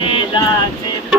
Hey, that's.